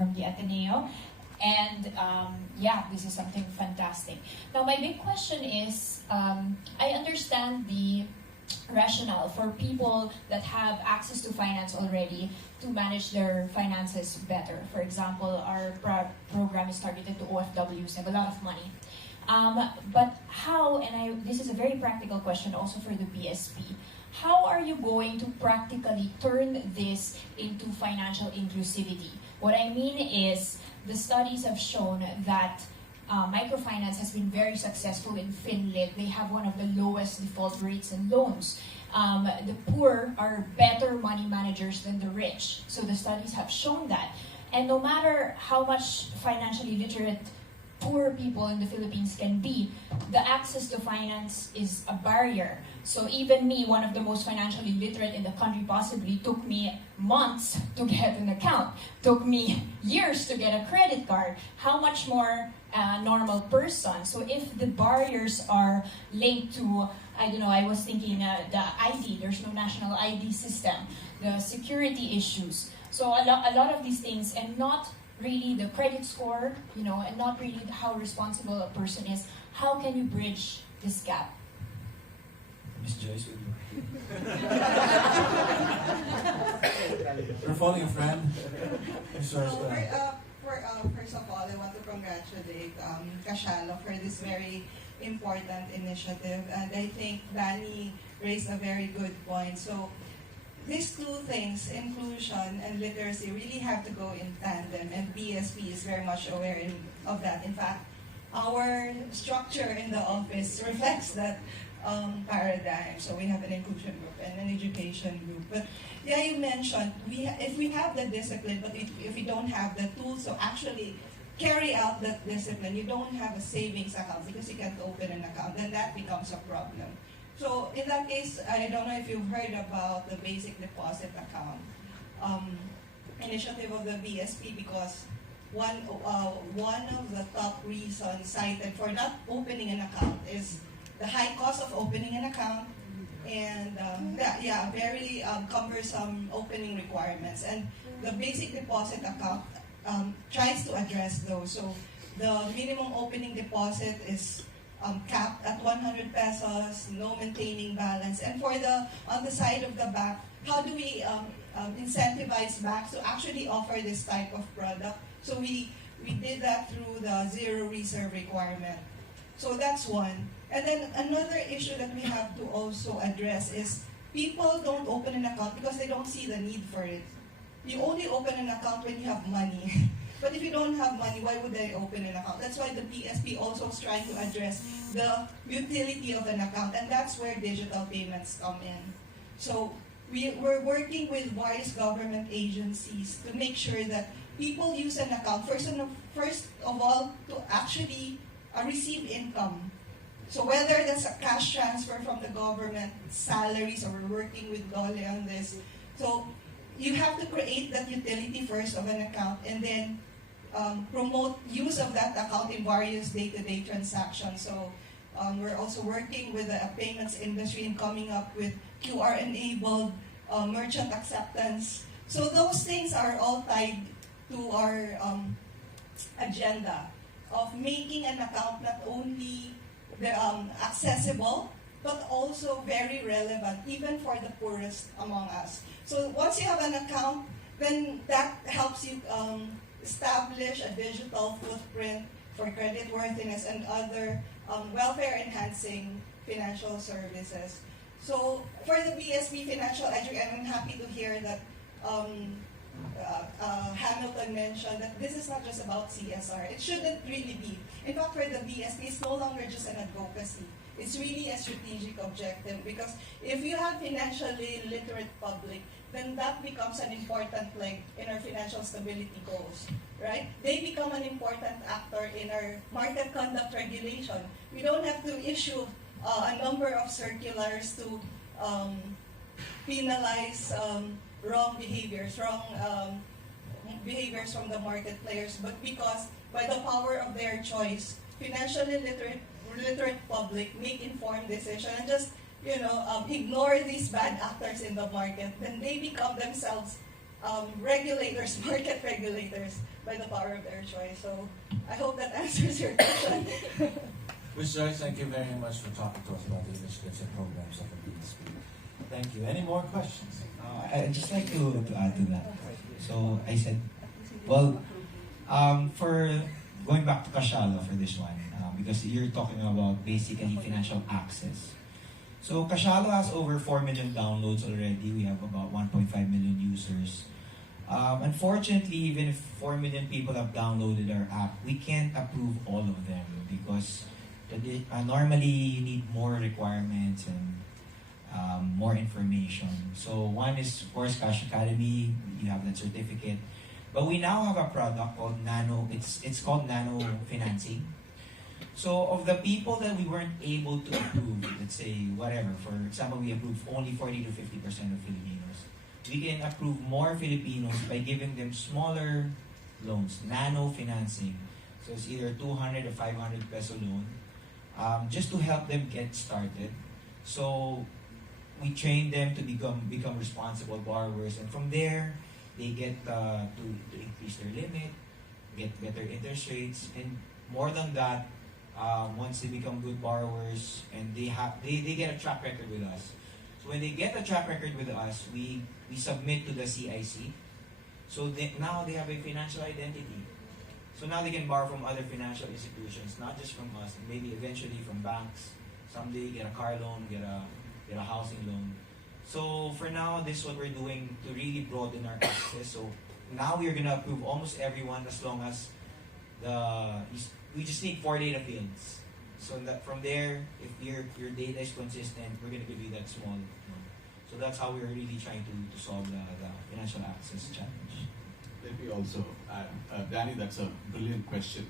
from the Ateneo. And yeah, this is something fantastic. Now, my big question is, I understand the rationale for people that have access to finance already to manage their finances better. For example, our program is targeted to OFWs who have a lot of money. But how, and this is a very practical question also for the BSP, how are you going to practically turn this into financial inclusivity? What I mean is, the studies have shown that microfinance has been very successful in Finland. They have one of the lowest default rates in loans. The poor are better money managers than the rich. So the studies have shown that. And no matter how much financially literate poor people in the Philippines can be, the access to finance is a barrier. So even me, one of the most financially literate in the country, possibly took me months to get an account, took me years to get a credit card. How much more a normal person? So if the barriers are linked to, I don't know, I was thinking the ID, there's no national ID system, the security issues. So a lot of these things, and not really the credit score, you know, and not really how responsible a person is. How can you bridge this gap? Miss Joyce, you're following a friend. First of all, I want to congratulate Cashalo for this very important initiative, and I think Danny raised a very good point. So these two things, inclusion and literacy, really have to go in tandem, and BSP is very much aware of that. In fact, our structure in the office reflects that paradigm. So we have an inclusion group and an education group. But yeah, you mentioned, if we have the discipline, but if we don't have the tools to actually carry out that discipline, you don't have a savings account because you can't open an account, then that becomes a problem. So in that case, I don't know if you've heard about the basic deposit account initiative of the BSP, because one of the top reasons cited for not opening an account is the high cost of opening an account and very cumbersome opening requirements. And the basic deposit account tries to address those. So the minimum opening deposit is capped at 100 pesos, no maintaining balance. And for on the side of the bank, how do we incentivize banks to actually offer this type of product? So we did that through the zero reserve requirement. So that's one. And then another issue that we have to also address is people don't open an account because they don't see the need for it. You only open an account when you have money. But if you don't have money, why would they open an account? That's why the BSP also is trying to address the utility of an account, and that's where digital payments come in. So we're working with various government agencies to make sure that people use an account, first of all, to actually receive income. So whether that's a cash transfer from the government, salaries, or we're working with Dole on this. So you have to create that utility first of an account, and then promote use of that account in various day-to-day transactions. So we're also working with the payments industry and coming up with QR-enabled merchant acceptance. So those things are all tied to our agenda of making an account not only accessible, but also very relevant, even for the poorest among us. So once you have an account, then that helps you establish a digital footprint for creditworthiness and other welfare-enhancing financial services. So for the BSP Financial Education, I'm happy to hear that Hamilton mentioned that this is not just about CSR. It shouldn't really be. In fact, for the BSP, it's no longer just an advocacy. It's really a strategic objective, because if you have financially literate public, then that becomes an important leg in our financial stability goals, right? They become an important actor in our market conduct regulation. We don't have to issue a number of circulars to penalize wrong behaviors from the market players, but because by the power of their choice, financially literate public make informed decision and just ignore these bad actors in the market, then they become themselves regulators, market regulators, by the power of their choice. So I hope that answers your question. Ms. Joyce, thank you very much for talking to us about the initiatives and programs of the BSP. Thank you. Any more questions? I'd just like to add to that. So I said, well, for going back to Cashalo for this one, because you're talking about basically financial access. So Cashalo has over 4 million downloads already. We have about 1.5 million users. Unfortunately, even if 4 million people have downloaded our app, we can't approve all of them because normally you need more requirements and more information. So one is, of course, Cash Academy. You have that certificate. But we now have a product called Nano. It's called Nano Financing. So of the people that we weren't able to approve, let's say whatever, for example, we approved only 40 to 50% of Filipinos. We can approve more Filipinos by giving them smaller loans, nano financing. So it's either 200 or 500 peso loan, just to help them get started. So we train them to become responsible borrowers, and from there they get to increase their limit, get better interest rates, and more than that, once they become good borrowers and they get a track record with us. So when they get a track record with us, we submit to the CIC. So now they have a financial identity. So now they can borrow from other financial institutions, not just from us, and maybe eventually from banks. Someday get a car loan, get a housing loan. So for now, this is what we're doing to really broaden our access. So now we're gonna approve almost everyone as long as we just need 4 data fields. So that from there, if your data is consistent, we're gonna give you that small loan. So that's how we're really trying to solve the financial access challenge. Let me also add, Danny, that's a brilliant question.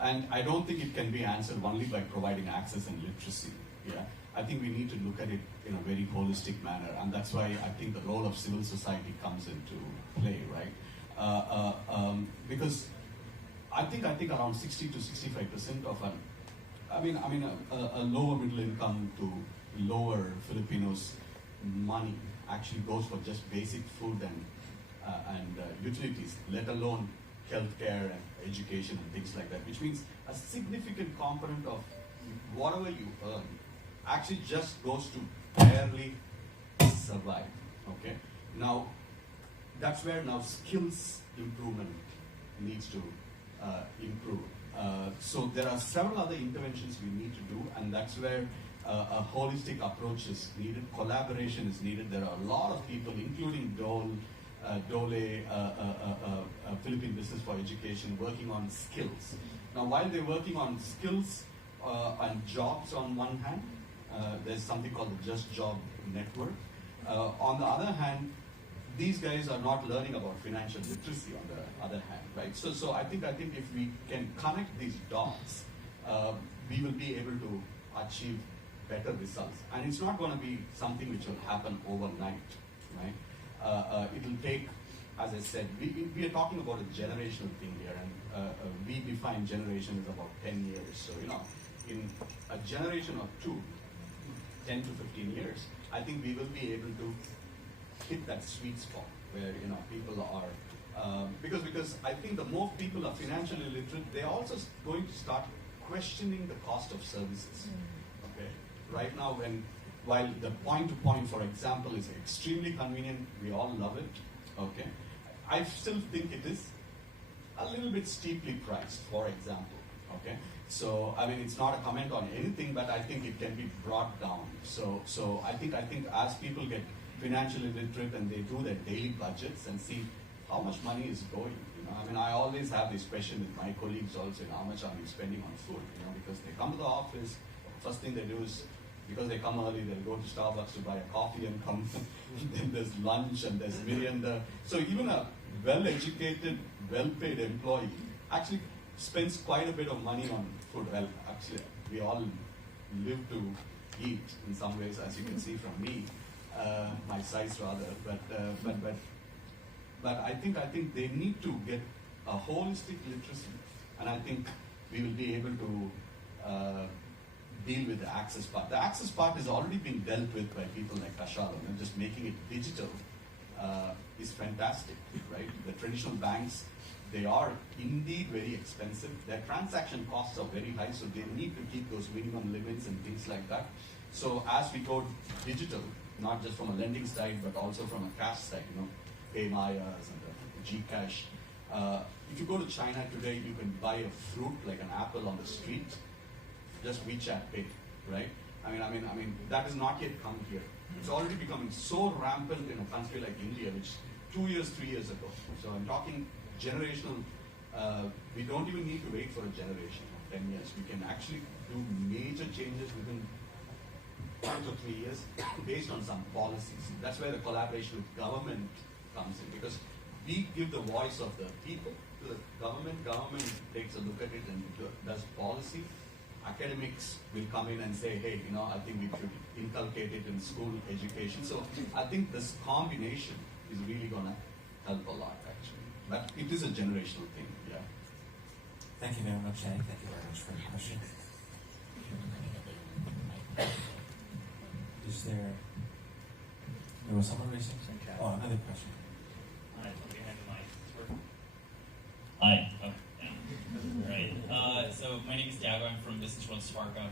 And I don't think it can be answered only by providing access and literacy. Yeah, I think we need to look at it in a very holistic manner, and that's why I think the role of civil society comes into play, right? Because I think around 60 to 65% of a lower middle income to lower Filipinos' money actually goes for just basic food and utilities, let alone healthcare and education and things like that, which means a significant component of whatever you earn actually just goes to barely survive. Okay, now that's where now skills improvement needs to improve. So there are several other interventions we need to do, and that's where a holistic approach is needed. Collaboration is needed. There are a lot of people, including Dole, Philippine Business for Education, working on skills. Now, while they're working on skills and jobs on one hand, there's something called the Just Job Network. On the other hand, these guys are not learning about financial literacy on the other hand, right? So I think if we can connect these dots, we will be able to achieve better results. And it's not going to be something which will happen overnight, right? It will take, as I said, we are talking about a generational thing here, and we define generation as about 10 years. So, in a generation or two, 10 to 15 years, I think we will be able to hit that sweet spot where people are because I think the more people are financially literate, they're also going to start questioning the cost of services. Okay, right now while the point-to-point, for example, is extremely convenient, we all love it. Okay, I still think it is a little bit steeply priced, for example. Okay, so I mean it's not a comment on anything, but I think it can be brought down. So I think as people get financially literate and they do their daily budgets and see how much money is going. I mean, I always have this question with my colleagues also, how much are we spending on food? Because they come to the office, first thing they do is, because they come early, they'll go to Starbucks to buy a coffee and come. Then there's lunch and there's merienda. So even a well-educated, well-paid employee actually spends quite a bit of money on food. Well, actually, we all live to eat in some ways, as you can see from me. My size rather, but I think they need to get a holistic literacy, and I think we will be able to deal with the access part. The access part is already being dealt with by people like Cashalo, just making it digital is fantastic, right? The traditional banks, they are indeed very expensive. Their transaction costs are very high, so they need to keep those minimum limits and things like that. So as we go digital, not just from a lending side, but also from a cash side, PayMayas and Gcash. If you go to China today, you can buy a fruit like an apple on the street, just WeChat Pay, right? I mean, that has not yet come here. It's already becoming so rampant in a country like India, which 2 years, 3 years ago. So I'm talking generational. We don't even need to wait for a generation of 10 years. We can actually do major changes within 5 to 3 years based on some policies. That's where the collaboration with government comes in, because we give the voice of the people to the government. Government takes a look at it and does policy. Academics will come in and say, hey, I think we should inculcate it in school education. So I think this combination is really going to help a lot, actually. But it is a generational thing, yeah. Thank you very much, Shane. Thank you very much for your question. Is there was someone raising? Oh, another question. Hi, behind the mic. Hi. Okay. Right. So my name is Tiago. I'm from Business World Sparka.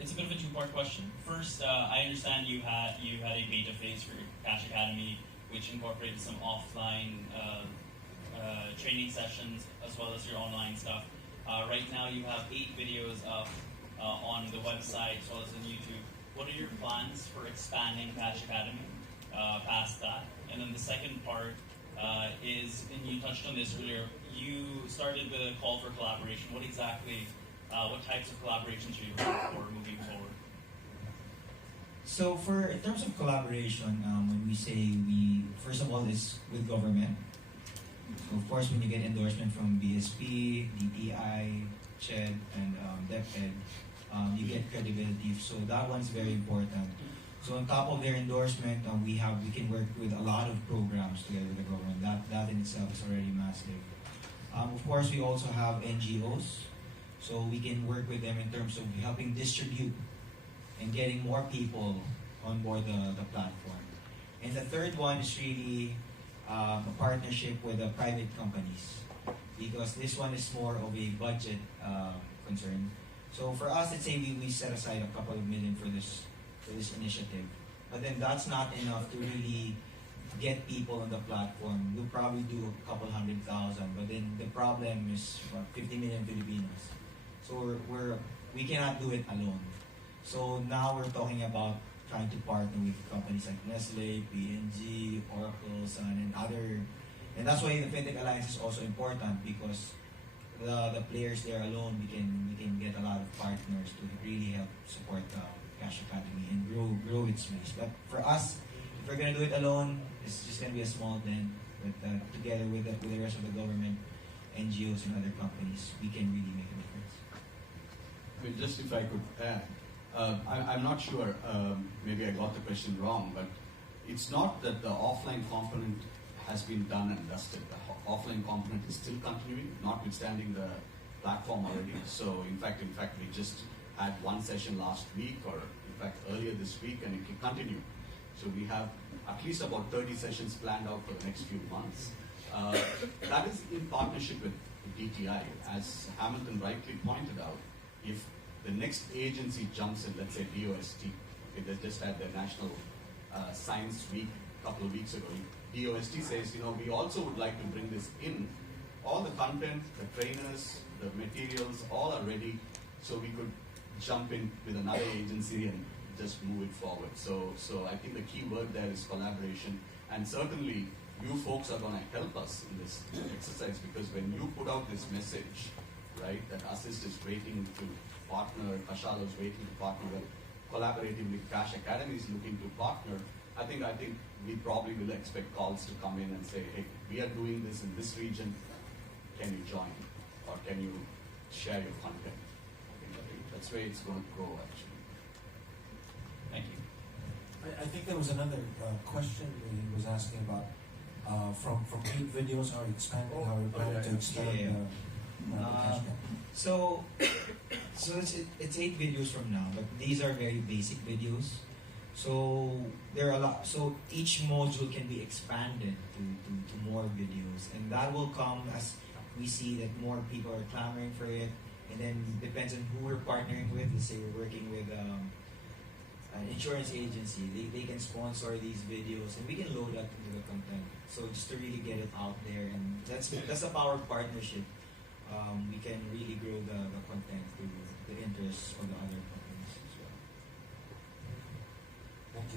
It's a bit of a two-part question. First, I understand you had a beta phase for Cash Academy, which incorporated some offline training sessions as well as your online stuff. Right now, you have 8 videos up on the website as well as on YouTube. What are your plans for expanding Cash Academy past that? And then the second part is, and you touched on this earlier, you started with a call for collaboration. What exactly, what types of collaborations are you looking for moving forward? So in terms of collaboration, when we say first of all, it's with government. So of course, when you get endorsement from BSP, DTI, CHED, and DepEd, you get credibility. So that one's very important. So on top of their endorsement, we can work with a lot of programs together with the government. That in itself is already massive. Of course, we also have NGOs, so we can work with them in terms of helping distribute and getting more people on board the platform. And the third one is really a partnership with the private companies, because this one is more of a budget concern. So for us, let's say we set aside a couple of million for this initiative, but then that's not enough to really get people on the platform. We'll probably do a couple 100,000, but then the problem is 50 million Filipinos. So we cannot do it alone. So now we're talking about trying to partner with companies like Nestle, P&G, Oracle, Sun, and other. And that's why the FinTech Alliance is also important, because the players there alone, we can get a lot of partners to really help support Cash Academy and grow its base. But for us, if we're gonna do it alone, it's just gonna be a small dent. But together with the rest of the government, NGOs, and other companies, we can really make a difference. I mean, just if I could add, I'm not sure, maybe I got the question wrong, but it's not that the offline component has been done and dusted. The offline component is still continuing, notwithstanding the platform already. So in fact, we just had one session last week, or in fact earlier this week, and it will continue. So we have at least about 30 sessions planned out for the next few months. That is in partnership with DTI. As Hamilton rightly pointed out, if the next agency jumps in, let's say DOST, okay, they just had their National Science Week a couple of weeks ago. DOST says, we also would like to bring this in. All the content, the trainers, the materials, all are ready, so we could jump in with another agency and just move it forward. So I think the key word there is collaboration, and certainly you folks are going to help us in this exercise, because when you put out this message, right, that Assist is waiting to partner, Cashalo is waiting to partner, collaborating with Cash Academy is looking to partner, I think we probably will expect calls to come in and say, hey, we are doing this in this region, can you join? Or can you share your content? I think that's where it's going to grow, actually. Thank you. I think there was another question he was asking about from 8 videos, are you expanding, how are you planning to expand the Cash Academy? So it's 8 videos from now, but these are very basic videos. So there are a lot. So each module can be expanded to more videos, and that will come as we see that more people are clamoring for it. And then depends on who we're partnering with. Let's say we're working with an insurance agency. They can sponsor these videos, and we can load that into the content. So just to really get it out there, and that's the power of partnership. We can really grow the content to the interests of the other companies as well.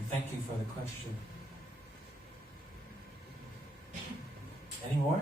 Thank you for the question. Any more?